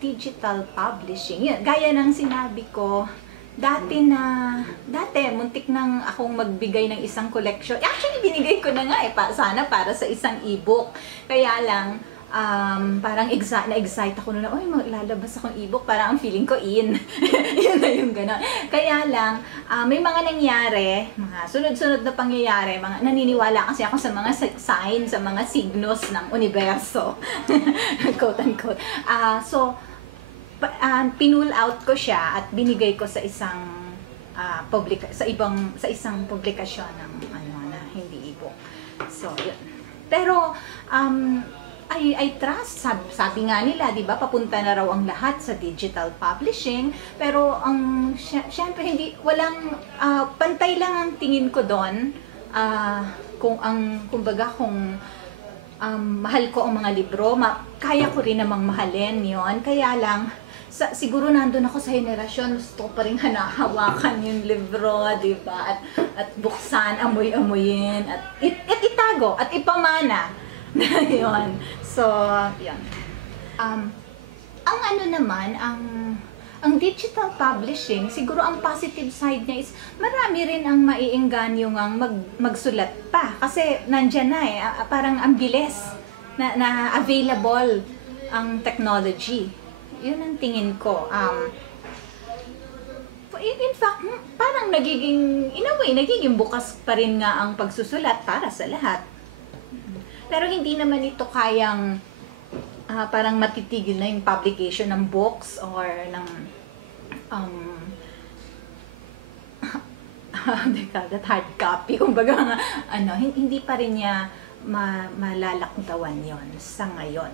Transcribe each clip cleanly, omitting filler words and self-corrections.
digital publishing. Yan, gaya ng sinabi ko, dati muntik nang akong magbigay ng isang collection. Actually, binigay ko na nga sana para sa isang ebook. Kaya lang, parang na-excite ako na, oy, maglalabas akong ebook, parang ang feeling ko in. Yun na yung gano'n. Kaya lang, may mga nangyari, mga sunod-sunod na pangyayari, naniniwala kasi ako sa mga signs, sa mga signos ng universo. Quote-unquote. So, pinull out ko siya at binigay ko sa isang sa isang publikasyon ng na hindi ebook. So, yun. Pero, I trust, sabi nga nila, di ba, papunta na raw ang lahat sa digital publishing, pero syempre walang pantay lang ang tingin ko doon, kung mahal ko ang mga libro, kaya ko rin namang mahalin yon. Kaya lang, siguro nandun ako sa henerasyon, gusto ko pa rin hanahawakan yung libro, di ba? At buksan, amoy-amoyin, at itago, at ipamana. Yun. So, yun. Ang digital publishing, siguro ang positive side niya is marami rin ang maiengganyo ngang magsulat pa. Kasi nandyan na parang ang bilis na available ang technology. Yun ang tingin ko. In fact, parang nagiging bukas pa rin nga ang pagsusulat para sa lahat. Pero hindi naman ito kayang parang matitigil na yung publication ng books or ng that hard copy. Kumbaga, hindi pa rin niya malalaktawan yon sa ngayon.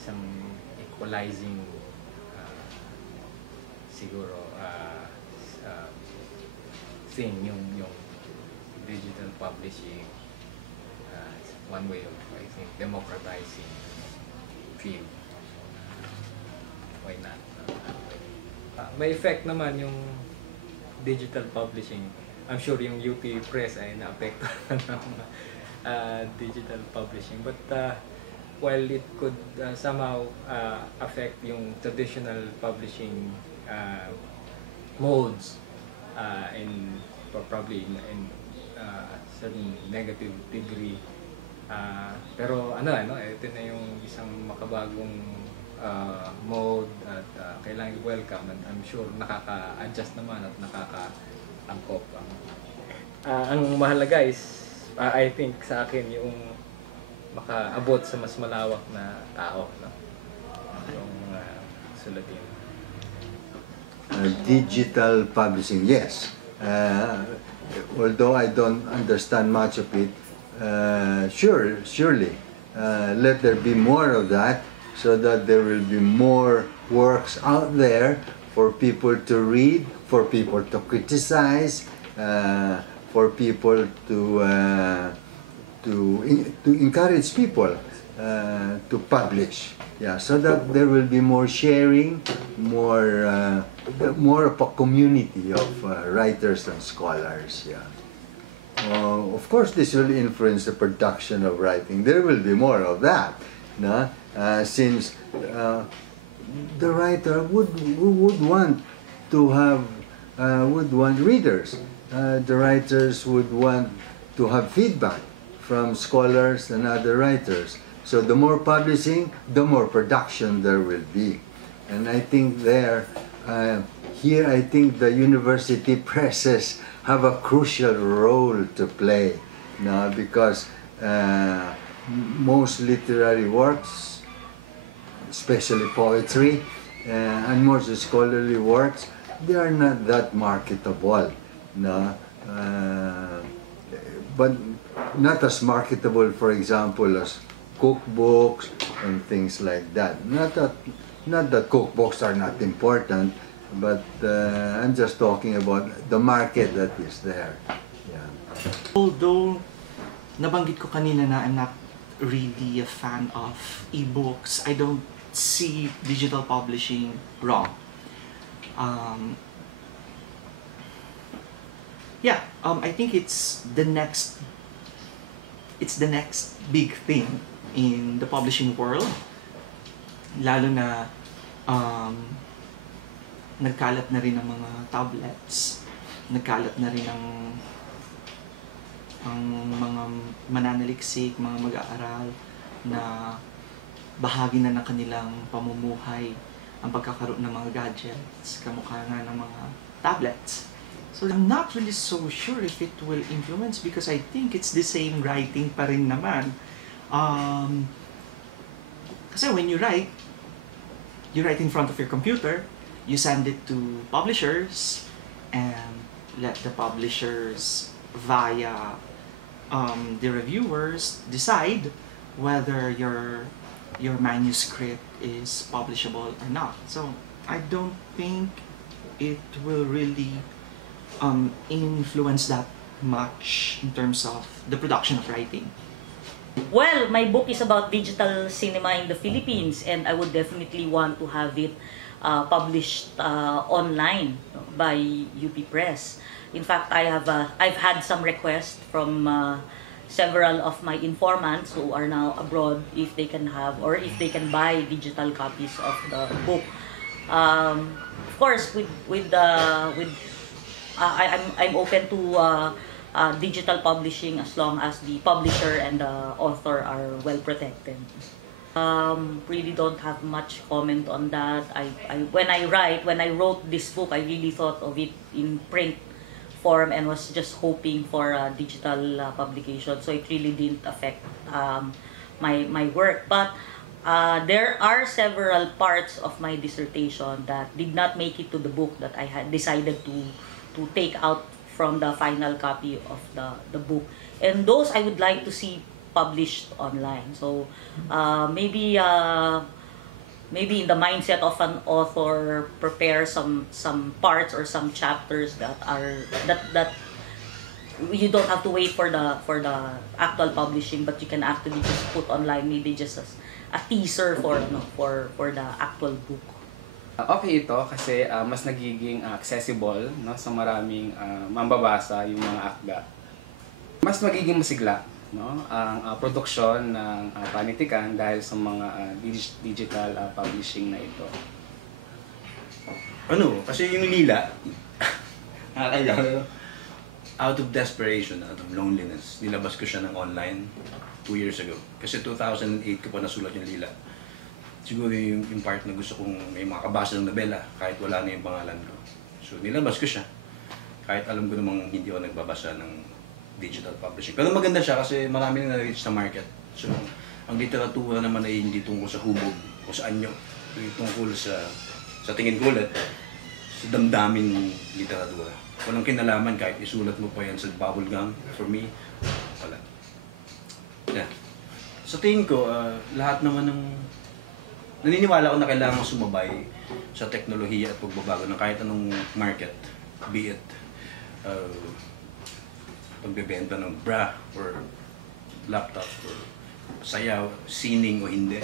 Isang equalizing siguro thing yung digital publishing, one way of, I think, democratizing field. Why not? May effect naman yung digital publishing. I'm sure yung UP Press ay na-apektuhan ng digital publishing. But while it could somehow affect yung traditional publishing modes probably in certain negative degree, pero ito na yung isang makabagong mode at kailangan i-welcome, and I'm sure nakaka-adjust naman at nakaka-angkop. Ang mahalaga is I think sa akin yung makaabot sa mas malawak na tao, no? Yung mga sulatin. Digital publishing, yes. Although I don't understand much of it, surely let there be more of that, so that there will be more works out there for people to read, for people to criticize, for people to encourage people to publish. Yeah, so that there will be more sharing, more of a community of writers and scholars. Yeah. Of course, this will influence the production of writing. There will be more of that, no? Since the writer would want to have would want readers. The writers would want to have feedback from scholars and other writers. So the more publishing, the more production there will be. And I think here I think the university presses have a crucial role to play now, because most literary works, especially poetry, and most scholarly works, they are not that marketable. No? But not as marketable, for example, as cookbooks and things like that. Not that cookbooks are not important, but I'm just talking about the market that is there. Yeah. Although nabanggit ko kanina na I'm not really a fan of ebooks, I don't see digital publishing wrong. I think it's the next big thing in the publishing world, lalo na nagkalat na rin ang mga tablets, nagkalat na rin ang mga mananaliksik, mga mag-aaral na bahagi na ng kanilang pamumuhay ang pagkakaroon ng mga gadgets, kamukha nga ng mga tablets. So I'm not really so sure if it will influence because I think it's the same writing pa rin naman. Kasi when you write in front of your computer, you send it to publishers, and let the publishers via the reviewers decide whether your manuscript is publishable or not. So I don't think it will really influence that much in terms of the production of writing. Well, my book is about digital cinema in the Philippines, and I would definitely want to have it published online by UP Press. In fact, I've had some requests from several of my informants who are now abroad if they can have or if they can buy digital copies of the book. Of course, I'm open to digital publishing as long as the publisher and the author are well protected. Really don't have much comment on that. When I wrote this book, I really thought of it in print form and was just hoping for a digital publication, so it really didn't affect my work. But there are several parts of my dissertation that did not make it to the book that I had decided to take out from the final copy of the book, and those I would like to see published online. So maybe in the mindset of an author, prepare some parts or some chapters that you don't have to wait for the actual publishing, but you can actually just put online, maybe just as a teaser for the actual book. Okay ito kasi mas nagiging accessible, no, sa maraming mambabasa yung mga akda. Mas magiging masigla, no, ang produksyon ng panitikan dahil sa mga digital publishing na ito. Kasi yung Lila, out of desperation, out of loneliness, nilabas ko siya ng online 2 years ago. Kasi 2008 ko pa nasulat yung Lila. Siguro yung part na gusto kong may makabasa ng nobela kahit wala na yung pangalan ko. So nilabas ko siya. Kahit alam ko namang hindi ako nagbabasa ng digital publishing. Pero maganda siya kasi marami na na-reach sa market. So ang literatura naman ay hindi tungkol sa hubog o sa anyo. Ito tungkol sa tingin ko ulit, sa damdamin ng literatura. Walang kinalaman kahit isulat mo pa yan sa bubble gum. For me, wala. Yeah. Sa tingin ko, lahat naman ng naniniwala ko na kailangan sumabay sa teknolohiya at pagbabago ng kahit anong market, be it pagbebenta ng bra or laptop or sayaw, sining o hindi.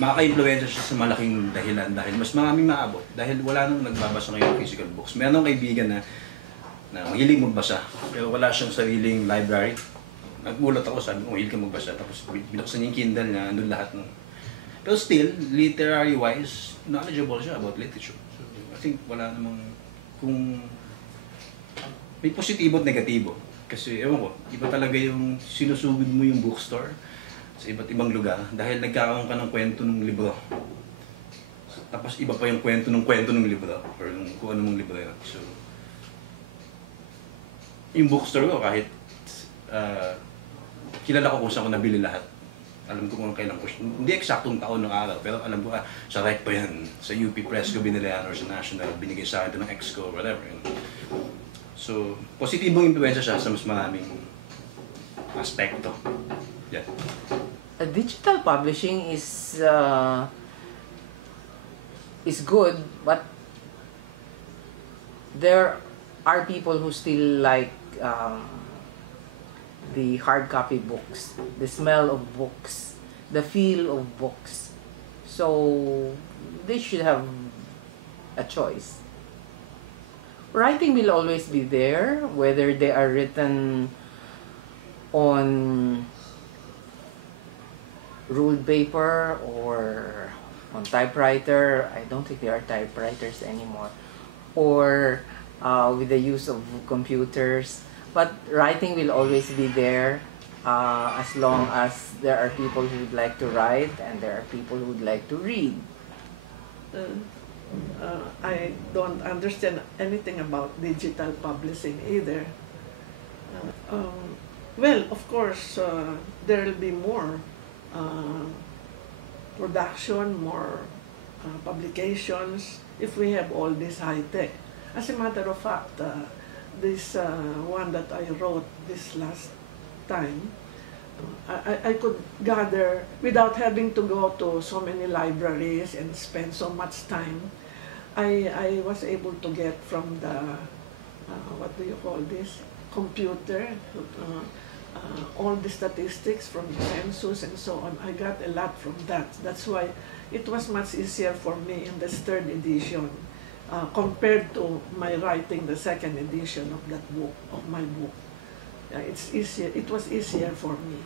Makaka-influensya siya sa malaking dahilan dahil mas maraming maabot dahil wala nang nagbabasa ngayon physical books. Meron akong kaibigan na mahilig magbasa pero wala siyang sariling library. Nagmulat ako, sabi ko, mahilig ka magbasa. Tapos binuksan niya yung Kindle niya, andun lahat ng... Pero still, literary-wise, knowledgeable siya about literature. So, I think wala namang... Kung may positibo at negatibo. Kasi, ewan ko, iba talaga yung sinusugod mo yung bookstore sa iba't ibang lugar dahil nagkakaroon ka ng kwento ng libro. Tapos iba pa yung kwento ng libro or kung ano mong libro yun. So, yung bookstore ko kahit kilala ko kung saan ko nabili lahat. Alam ko kung kailan ko, hindi eksaktong taon ng araw, pero alam ko, sa REC pa yan, sa UP Press ko binili yan, or sa National, binigay sa akin ng ex ko, whatever. So, positibong impluensya siya sa mas maraming aspekto. Yeah. Digital publishing is good, but there are people who still like the hard copy books, the smell of books, the feel of books. So they should have a choice. Writing will always be there, whether they are written on ruled paper or on typewriter. I don't think there are typewriters anymore. Or with the use of computers. But writing will always be there as long as there are people who would like to write and there are people who would like to read. I don't understand anything about digital publishing either. Well, of course, there will be more production, more publications if we have all this high tech. As a matter of fact, this one that I wrote this last time, I could gather without having to go to so many libraries and spend so much time. I was able to get from the, what do you call this, computer, all the statistics from the census and so on. I got a lot from that. That's why it was much easier for me in this third edition compared to my writing the second edition of that book, of my book. It's easier. It was easier for me.